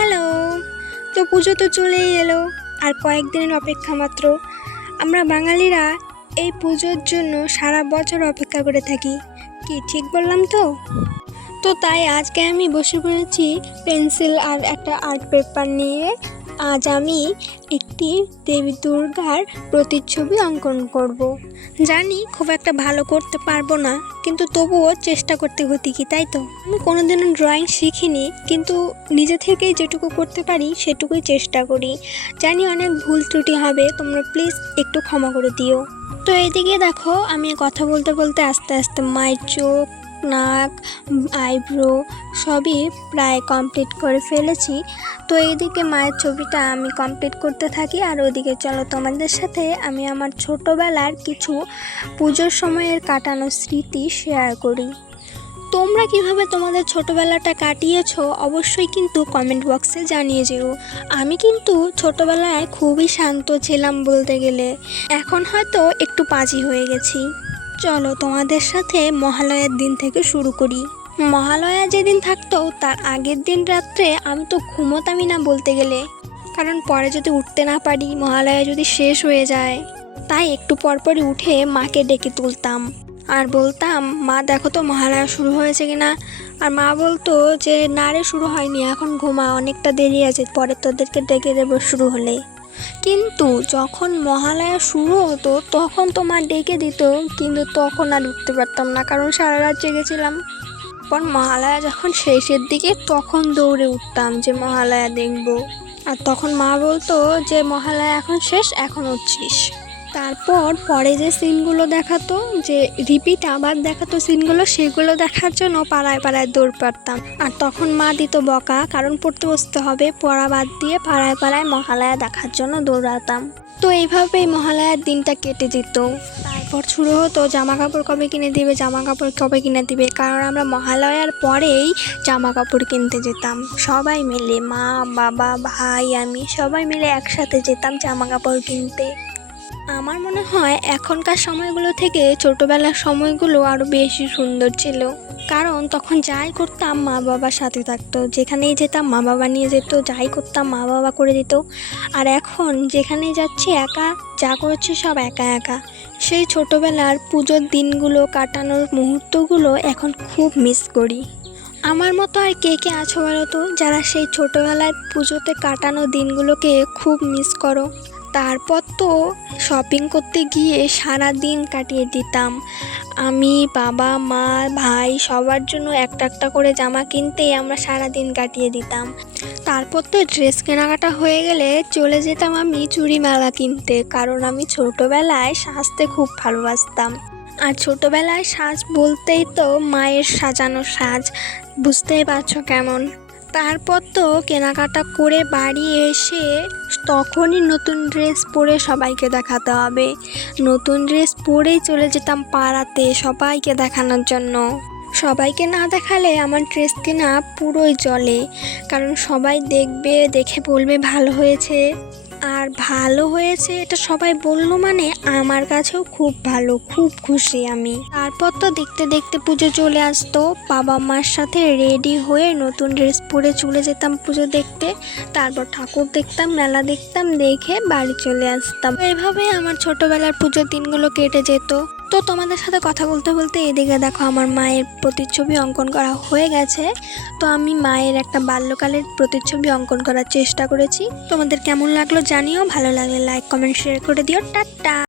Hello. তো পুজো তো চলেই এলো, আর কয়েকদিনের অপেক্ষা মাত্র। আমরা বাঙালিরা এই পুজোর জন্য সারা বছর অপেক্ষা করে থাকি। কি ঠিক বললাম তো? তো তাই আজকে আমি বসে পড়েছি পেন্সিল আর একটা আর্ট পেপার নিয়ে। আজ আমি একটি দেবী দুর্গার প্রতিচ্ছবি অঙ্কন করব। জানি খুব একটা ভালো করতে পারবো না, কিন্তু তবুও চেষ্টা করতে হতি কি, তাই তো? আমি কোনোদিনও ড্রয়িং শিখিনি, কিন্তু নিজে থেকেই যেটুকু করতে পারি সেটুকুই চেষ্টা করি। জানি অনেক ভুল ত্রুটি হবে, তোমরা প্লিজ একটু ক্ষমা করে দিও। তো এইদিকে দেখো, আমি কথা বলতে বলতে আস্তে আস্তে মায়ের চোখ, নাক, আইব্রো সবই প্রায় কমপ্লিট করে ফেলেছি। তো এইদিকে মায়ের ছবিটা আমি কমপ্লিট করতে থাকি, আর ওইদিকে চলো তোমাদের সাথে আমি আমার ছোটোবেলার কিছু পুজোর সময়ের কাটানো স্মৃতি শেয়ার করি। তোমরা কিভাবে তোমাদের ছোটোবেলাটা কাটিয়েছো অবশ্যই কিন্তু কমেন্ট বক্সে জানিয়ে যেও। আমি কিন্তু ছোটোবেলায় খুবই শান্ত ছিলাম বলতে গেলে, এখন হয়তো একটু পাজি হয়ে গেছি। চলো তোমাদের সাথে মহালয়ার দিন থেকে শুরু করি। মহালয়া যেদিন থাকতো তার আগের দিন রাত্রে আমি তো ঘুমোতামই না বলতে গেলে, কারণ পরে যদি উঠতে না পারি, মহালয়া যদি শেষ হয়ে যায়, তাই একটু পরপরই উঠে মাকে ডেকে তুলতাম আর বলতাম, মা দেখো তো মহালয়া শুরু হয়েছে কিনা। আর মা বলতো যে না রে, শুরু হয়নি, এখন ঘুমা, অনেকটা দেরি আছে, পরে তোদেরকে ডেকে দেবো শুরু হলে। কিন্তু যখন মহালয়া শুরু হতো তখন তো মা ডেকে দিত, কিন্তু তখন আর উঠতে পারতাম না, কারণ সারা রাত জেগেছিলাম। পর মহালয়া যখন শেষের দিকে তখন দৌড়ে উঠতাম যে মহালয়া দেখব। আর তখন মা বলতো যে মহালয়া এখন শেষ, এখন উঠছিস। তারপর পরে যে সিনগুলো দেখাতো, যে রিপিট আবার দেখাতো সিনগুলো, সেগুলো দেখার জন্য পাড়ায় পাড়ায় দৌড় পারতাম। আর তখন মা দিত বকা, কারণ পড়তে বসতে হবে, পড়া বাদ দিয়ে পাড়ায় পাড়ায় মহালয়া দেখার জন্য দৌড়াতাম। তো এইভাবেই মহালয়ার দিনটা কেটে যেত। তারপর শুরু হতো জামা কাপড় কবে কিনে দিবে, জামা কাপড় কবে কিনে দিবে, কারণ আমরা মহালয়ার পরেই জামা কাপড় কিনতে যেতাম সবাই মিলে, মা, বাবা, ভাই, আমি সবাই মিলে একসাথে যেতাম জামা কাপড় কিনতে। আমার মনে হয় এখনকার সময়গুলো থেকে ছোটোবেলার সময়গুলো আরও বেশি সুন্দর ছিল, কারণ তখন যাই করতাম মা বাবার সাথে থাকতো, যেখানেই যেতাম মা বাবা নিয়ে যেত, যাই করতাম মা বাবা করে দিত। আর এখন যেখানেই যাচ্ছি একা, যা করছি সব একা একা। সেই ছোটোবেলার পুজোর দিনগুলো কাটানোর মুহূর্তগুলো এখন খুব মিস করি। আমার মতো আর কে কে আছো বলো তো, যারা সেই ছোটোবেলায় পুজোতে কাটানো দিনগুলোকে খুব মিস করো। তারপর তো শপিং করতে গিয়ে সারা দিন কাটিয়ে দিতাম। আমি, বাবা, মা, ভাই সবার জন্য একটা একটা করে জামা কিনতেই আমরা সারা দিন কাটিয়ে দিতাম। তারপর তো ড্রেস কেনাকাটা হয়ে গেলে চলে যেতাম আমি চুড়ি মেলা কিনতে, কারণ আমি ছোটোবেলায় সাজতে খুব ভালোবাসতাম। আর ছোটোবেলায় সাজ বলতেই তো মায়ের সাজানো সাজ, বুঝতেই পারছো কেমন। তারপর তো কেনাকাটা করে বাড়ি এসে তখনই নতুন ড্রেস পরে সবাইকে দেখাতে হবে। নতুন ড্রেস পরেই চলে যেতাম পাড়াতে সবাইকে দেখানোর জন্য। সবাইকে না দেখালে আমার ড্রেস কেনা পুরোই জলে, কারণ সবাই দেখবে, দেখে বলবে ভালো হয়েছে। আর ভালো হয়েছে এটা সবাই বললো মানে আমার কাছেও খুব ভালো, খুব খুশি আমি। তারপর তো দেখতে দেখতে পুজো চলে আসতো, বাবা মার সাথে রেডি হয়ে নতুন ড্রেস পরে চলে যেতাম পুজো দেখতে। তারপর ঠাকুর দেখতাম, মেলা দেখতাম, দেখে বাড়ি চলে আসতাম। এইভাবে আমার ছোটোবেলার পুজোর দিনগুলো কেটে যেত। তো তোমাদের সাথে কথা বলতে বলতে এদিকে দেখো আমার মায়ের প্রতিচ্ছবি অঙ্কন করা হয়ে গেছে। তো আমি মায়ের একটা বাল্যকালের প্রতিচ্ছবি অঙ্কন করার চেষ্টা করেছি। তোমাদের কেমন লাগলো জানিও, ভালো লাগলে লাইক, কমেন্ট, শেয়ার করে দিও। টাটা।